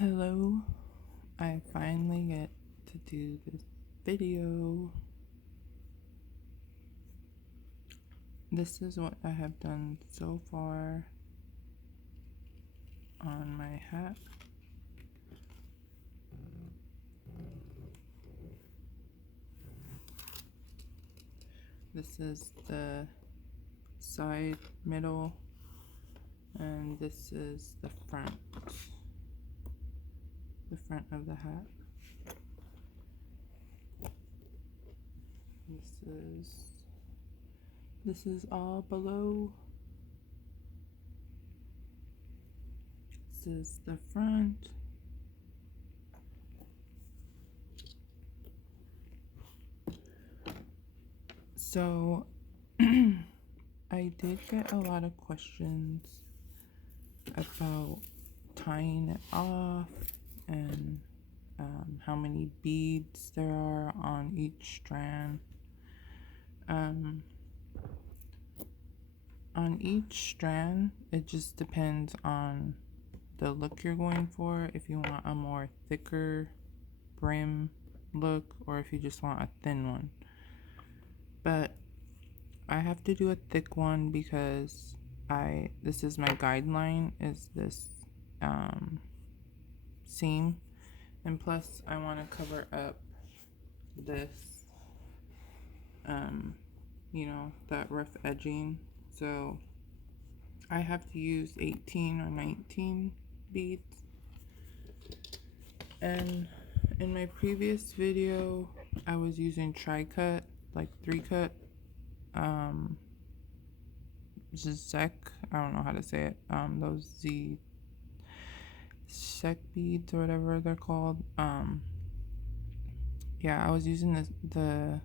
Hello, I finally get to do this video. This is what I have done so far on my hat. This is the side, middle, and this is the front of the hat. This is all below. This is the front. So I did get a lot of questions about tying it off and how many beads there are on each strand. On each strand, it just depends on the look you're going for. If you want a more thicker brim look or if you just want a thin one. But I have to do a thick one because this is my guideline, is this seam, and plus I want to cover up this that rough edging, so I have to use 18 or 19 beads. And in my previous video I was using tri-cut, like 3-cut Zek, I don't know how to say it, those Zek beads or whatever they're called. Yeah, I was using the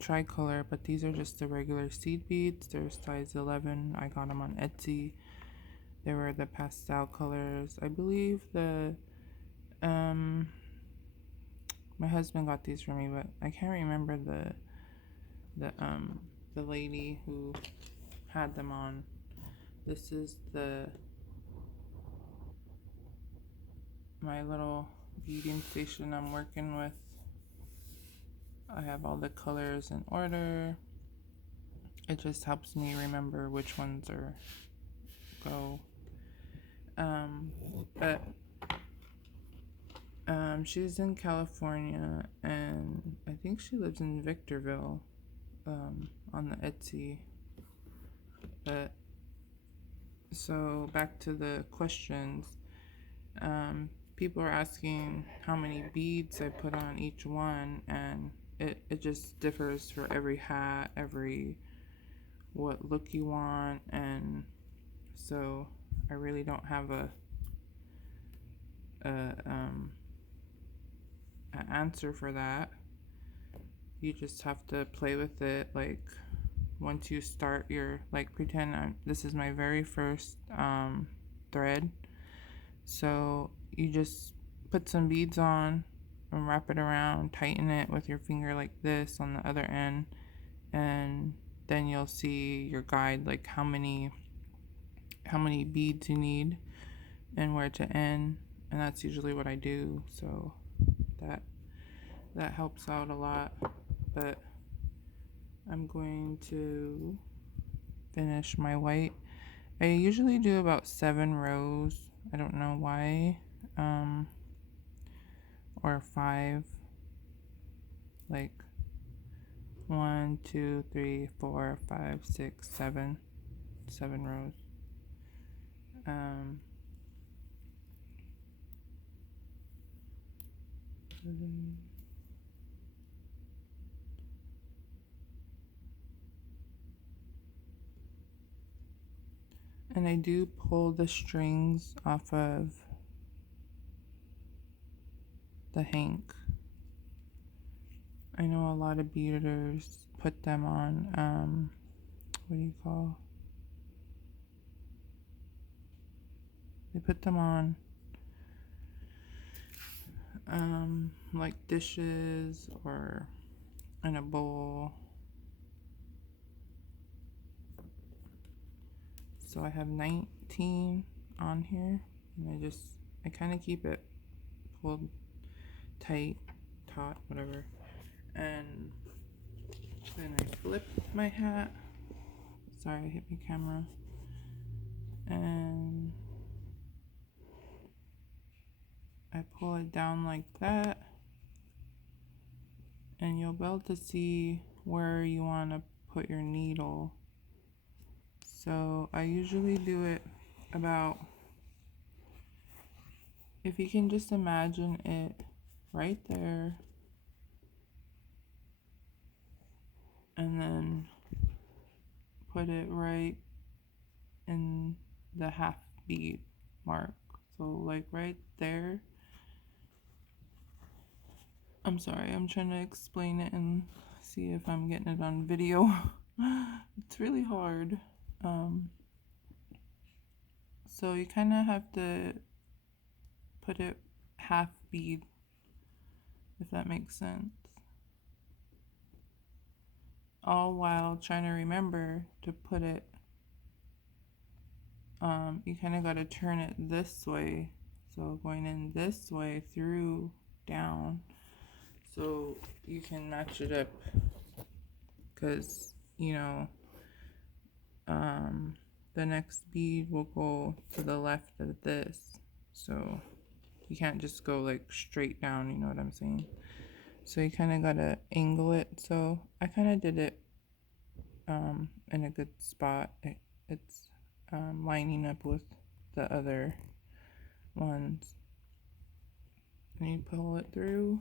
tricolor, but these are just the regular seed beads. They're size 11. I got them on Etsy. They were the pastel colors. I believe my husband got these for me, but I can't remember the lady who had them on. This is my little beading station I'm working with. I have all the colors in order. It just helps me remember which ones are go. But she's in California, and I think she lives in Victorville, on the Etsy. But so back to the questions. People are asking how many beads I put on each one, and it just differs for every hat, what look you want, and so I really don't have an answer for that. You just have to play with it. Like, once you start your, like, pretend this is my very first thread, so you just put some beads on and wrap it around, tighten it with your finger like this on the other end, and then you'll see your guide, like how many beads you need and where to end, and that's usually what I do. So that helps out a lot. But I'm going to finish my white. I usually do about 7 rows. I don't know why. Or 5. Like 1, 2, 3, 4, 5, 6, 7. 7 rows. And I do pull the strings off of the hank. I know a lot of beaders put them on, what do you call? They put them on like dishes or in a bowl. So I have 19 on here, and I kind of keep it pulled tight, taut, whatever. And then I flip my hat. Sorry, I hit my camera. And I pull it down like that. And you'll be able to see where you want to put your needle. So I usually do it about, if you can just imagine it right there, and then put it right in the half bead mark. So like right there. I'm sorry, I'm trying to explain it and see if I'm getting it on video. It's really hard. So you kind of have to put it half bead, if that makes sense. All while trying to remember to put it, you kind of got to turn it this way. So going in this way through down, so you can match it up, because the next bead will go to the left of this, so you can't just go like straight down, you know what I'm saying? So you kind of gotta angle it. So I kind of did it in a good spot. It's lining up with the other ones, and you pull it through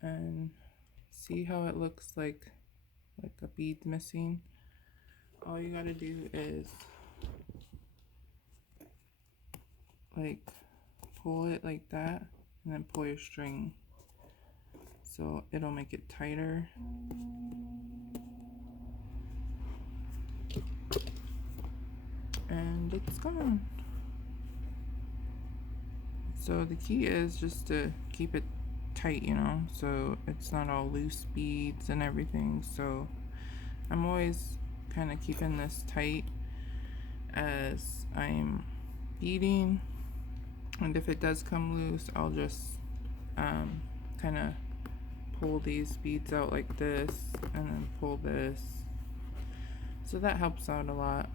and see how it looks like a bead missing. All you gotta do is like pull it like that, and then pull your string, so it'll make it tighter. And it's gone. So the key is just to keep it tight, so it's not all loose beads and everything. So I'm always kind of keeping this tight as I'm beading, and if it does come loose, I'll just kind of pull these beads out like this, and then pull this, so that helps out a lot.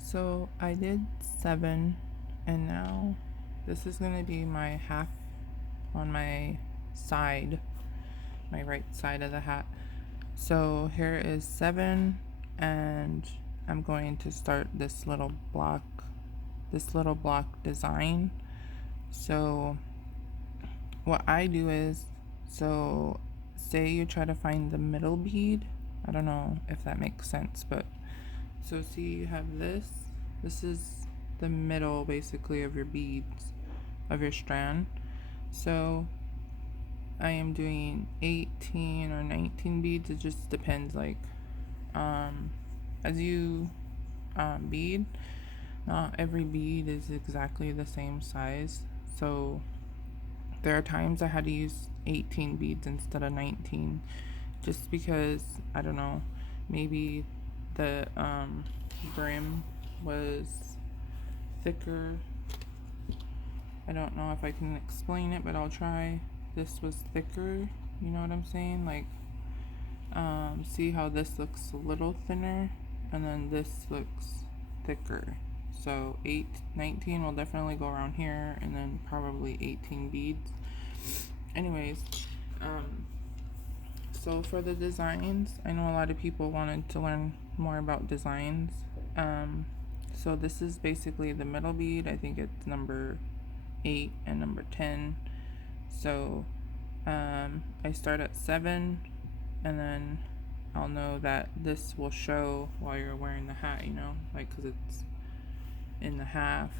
So I did 7, and now this is going to be my half on my side, my right side of the hat. So here is 7, and I'm going to start this little block design. So what I do is, so say you try to find the middle bead, I don't know if that makes sense, but so see, you have this is the middle basically of your beads, of your strand. So I am doing 18 or 19 beads, it just depends, like as you bead, not every bead is exactly the same size. So there are times I had to use 18 beads instead of 19, just because, I don't know, maybe the brim was thicker. I don't know if I can explain it, but I'll try. This was thicker, you know what I'm saying? Like, see how this looks a little thinner, and then this looks thicker. So 19 will definitely go around here, and then probably 18 beads. Anyways, so for the designs, I know a lot of people wanted to learn more about designs. So this is basically the middle bead. I think it's number 8 and number 10. So I start at 7, and then I'll know that this will show while you're wearing the hat, like, because it's in the half.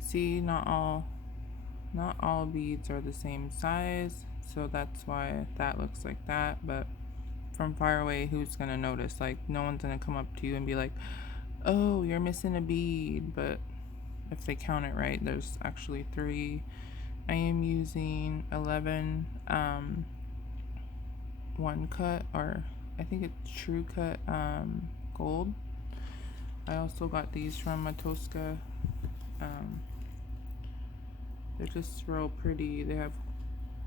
See, not all beads are the same size, so that's why that looks like that. But from far away, who's gonna notice? Like, no one's gonna come up to you and be like, oh, you're missing a bead. But if they count it right, there's actually 3. I am using 11 one cut, or I think it's true cut gold. I also got these from Matoska. They're just real pretty. They have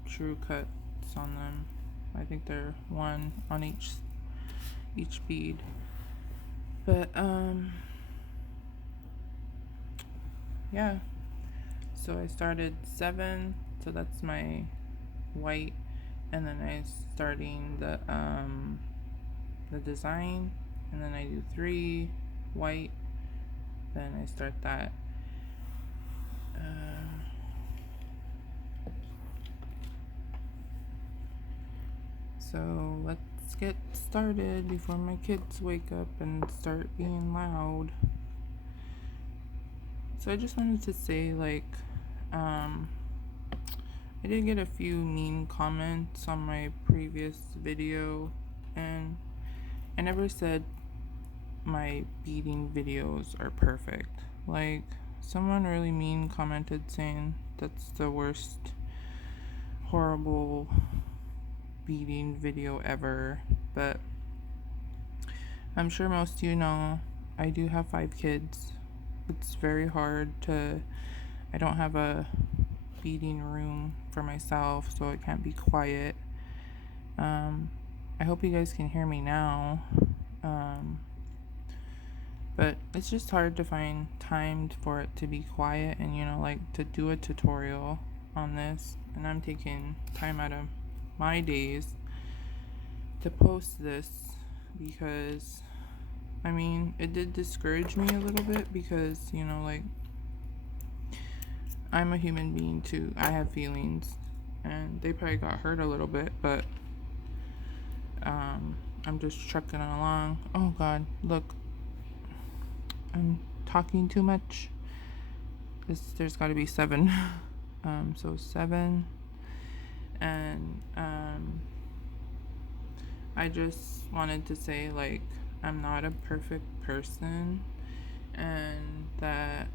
true cuts on them. I think they're one on each bead. But yeah. So I started 7, so that's my white, and then I starting the design, and then I do 3 white, then I start that. So let's get started before my kids wake up and start being loud. So I just wanted to say, like, I did get a few mean comments on my previous video, and I never said my beading videos are perfect. Like, someone really mean commented saying that's the worst horrible beading video ever, but I'm sure most of you know I do have 5 kids. It's very hard I don't have a beading room for myself, so I can't be quiet. I hope you guys can hear me now. But it's just hard to find time for it to be quiet and, like, to do a tutorial on this. And I'm taking time out of my days to post this because, I mean, it did discourage me a little bit because, like, I'm a human being too. I have feelings, and they probably got hurt a little bit, but I'm just trucking along. Oh God, look, I'm talking too much. There's got to be 7. So 7, and I just wanted to say, like, I'm not a perfect person, and that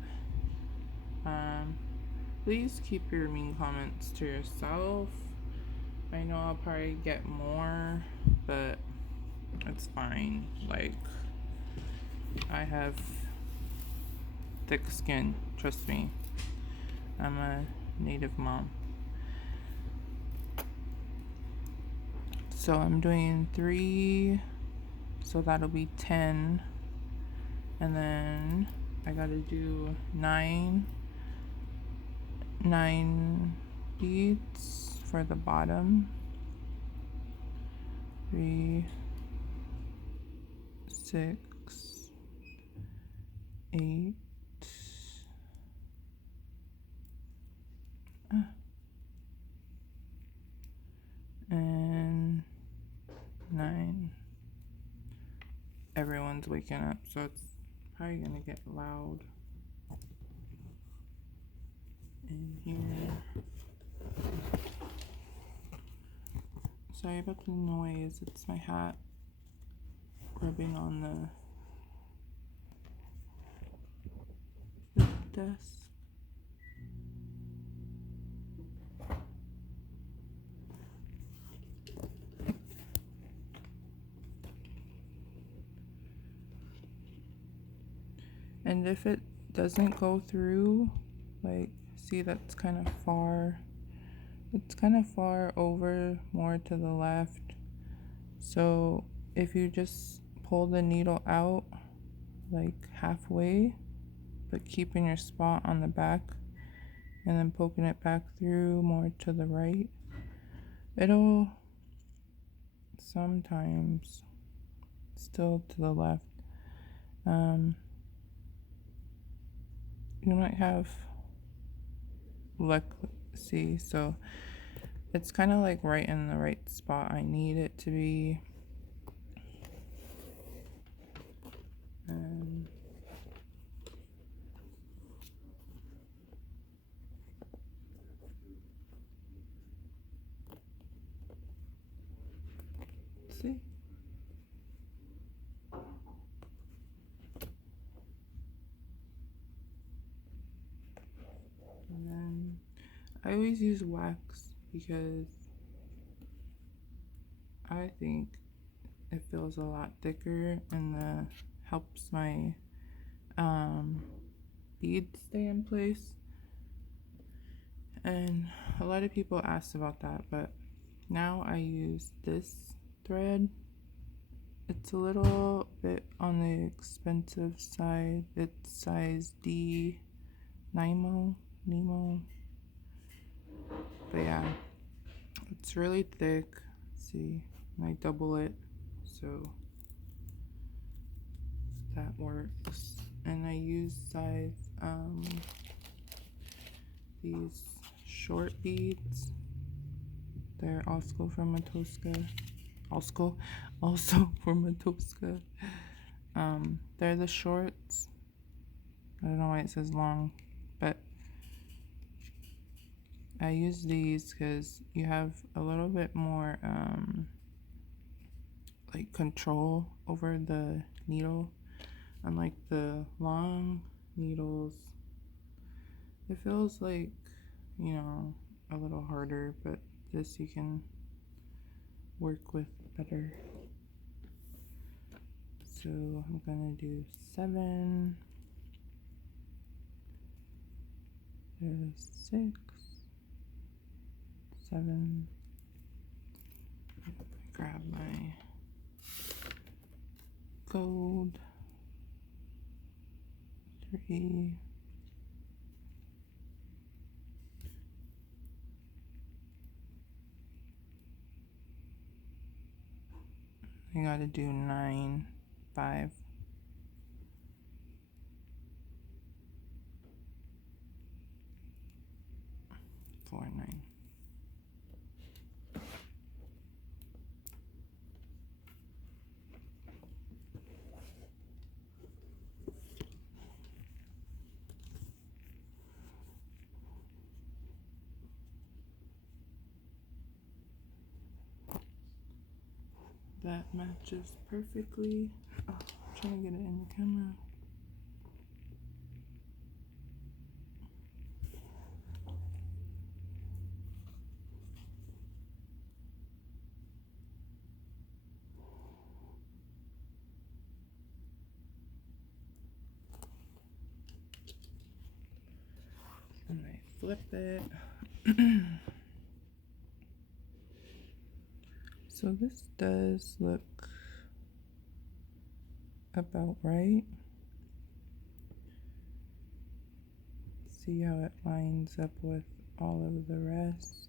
please keep your mean comments to yourself. I know I'll probably get more, but it's fine. Like, I have thick skin, trust me. I'm a native mom. So I'm doing 3, so that'll be 10, and then I gotta do 9 beads for the bottom. 3, 6, 8, and 9. Everyone's waking up, so it's probably gonna get loud in here. Sorry about the noise, it's my hat rubbing on the desk. And if it doesn't go through, like, see, that's kind of far. It's kind of far over, more to the left. So if you just pull the needle out, like, halfway, but keeping your spot on the back, and then poking it back through more to the right, it'll sometimes still to the left. You might have luck. See, so it's kind of like right in the right spot I need it to be. See? And then I always use wax because I think it feels a lot thicker and helps my bead stay in place. And a lot of people asked about that, but now I use this thread. It's a little bit on the expensive side. It's size D, Nymo. But yeah, it's really thick. Let's see, and I double it, so that works. And I use size these short beads. They're also from Matoska. Also from Matoska. They're the shorts. I don't know why it says long, but I use these because you have a little bit more like control over the needle. Unlike the long needles, it feels like, you know, a little harder, but this you can work with better. So I'm gonna do 7, there's 6, 7. Grab my gold. 3. I gotta do 9, 5. 4, 9. That matches perfectly. Oh, I'm trying to get it in the camera. And I flip it. So this does look about right. See how it lines up with all of the rest.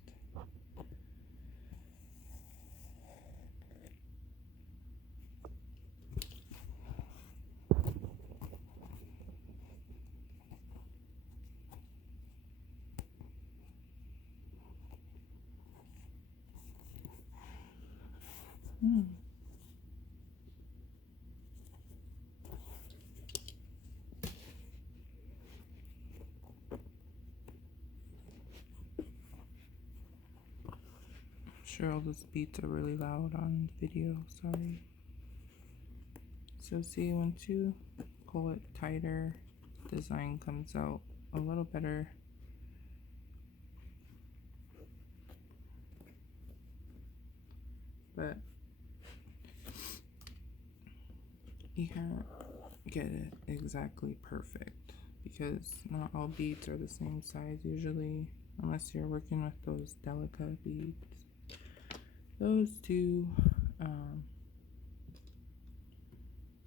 Sure, all those beats are really loud on video, sorry. So see, once you pull it tighter, design comes out a little better. But you can't get it exactly perfect because not all beads are the same size usually, unless you're working with those delicate beads. Those two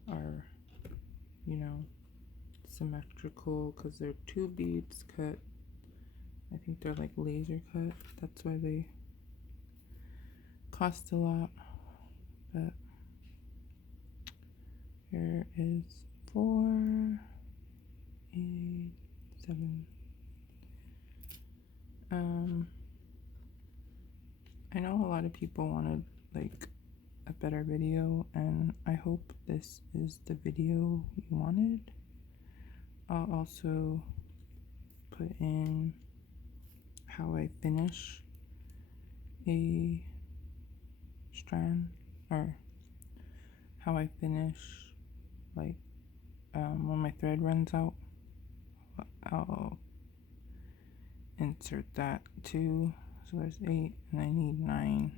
are, you know, symmetrical because they're 2 beads cut. I think they're like laser cut. That's why they cost a lot. But here is 4, 8, 7. I know a lot of people wanted like a better video, and I hope this is the video you wanted. I'll also put in how I finish a strand, or how I finish like when my thread runs out. I'll insert that too. So there's 8 and I need 9.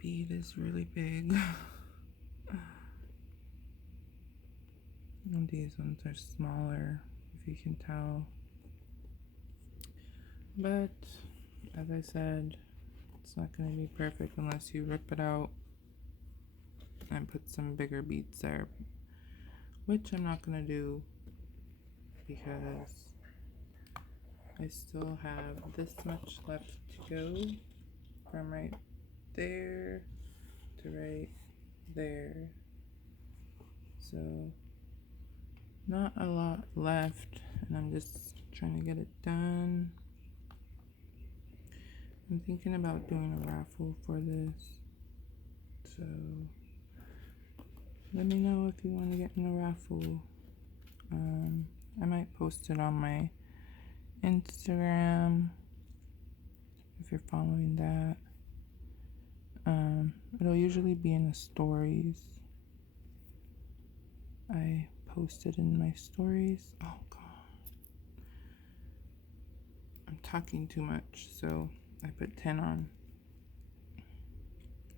bead is really big. And these ones are smaller, if you can tell. But as I said, it's not going to be perfect unless you rip it out and put some bigger beads there, which I'm not going to do because I still have this much left to go from right there to right there. So not a lot left, and I'm just trying to get it done. I'm thinking about doing a raffle for this, so let me know if you want to get in a raffle. I might post it on my Instagram if you're following that. It'll usually be in the stories. I post it in my stories. Oh god, I'm talking too much, so I put 10 on.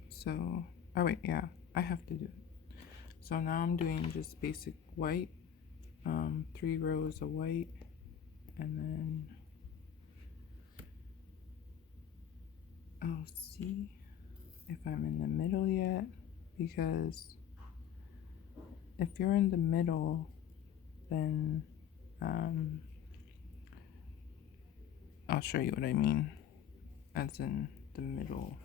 So, oh wait, yeah, I have to do it. So now I'm doing just basic white, 3 rows of white, and then I'll see if I'm in the middle yet, because if you're in the middle, then I'll show you what I mean, as in the middle.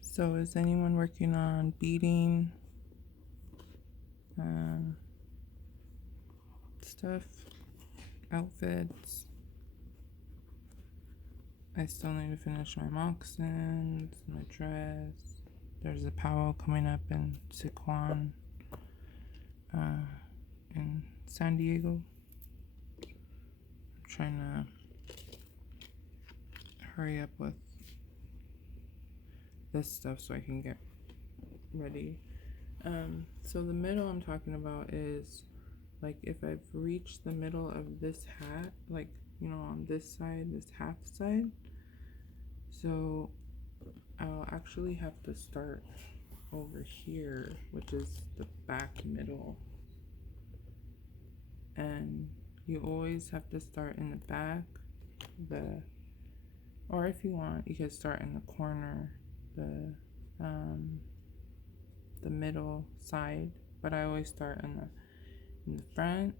So is anyone working on beading stuff, outfits? I still need to finish my moccasins, my dress. There's a powwow coming up in Siquan, in San Diego. I'm trying to hurry up with this stuff so I can get ready. So the middle I'm talking about is like if I've reached the middle of this hat, like, you know, on this side, this half side, so I'll actually have to start over here, which is the back middle. And you always have to start in the back, or if you want, you could start in the corner, the middle side, but I always start in the front,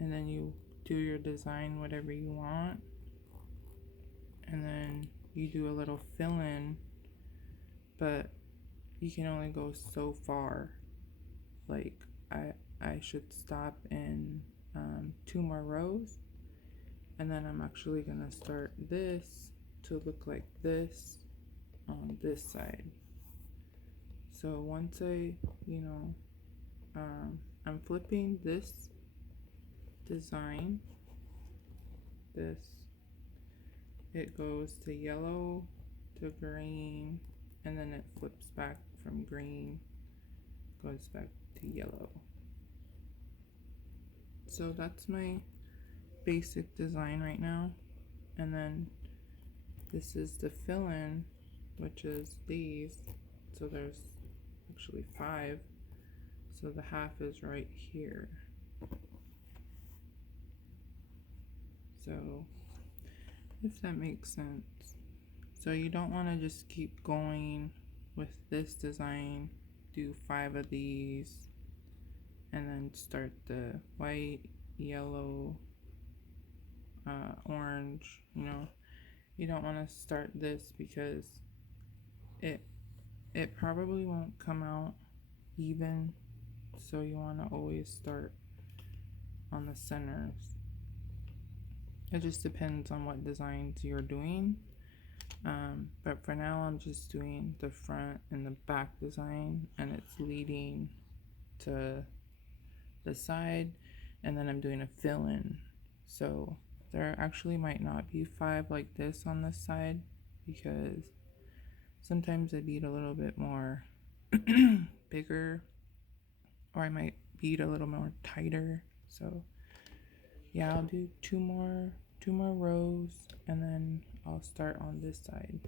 and then you do your design whatever you want, and then you do a little fill in, but you can only go so far. Like I should stop in 2 more rows, and then I'm actually gonna start this to look like this on this side. So once I, I'm flipping this design, it goes to yellow to green, and then it flips back from green, goes back to yellow. So that's my basic design right now. And then this is the fill-in, which is these. So there's actually 5. So the half is right here. So if that makes sense. So you don't want to just keep going with this design, do 5 of these, and then start the white, yellow, orange. You don't want to start this because it it probably won't come out even, so you want to always start on the centers. It just depends on what designs you're doing. But for now, I'm just doing the front and the back design, and it's leading to the side, and then I'm doing a fill-in. So there actually might not be 5 like this on this side, because sometimes I bead a little bit more bigger, or I might bead a little more tighter. So yeah, I'll do two more rows, and then I'll start on this side.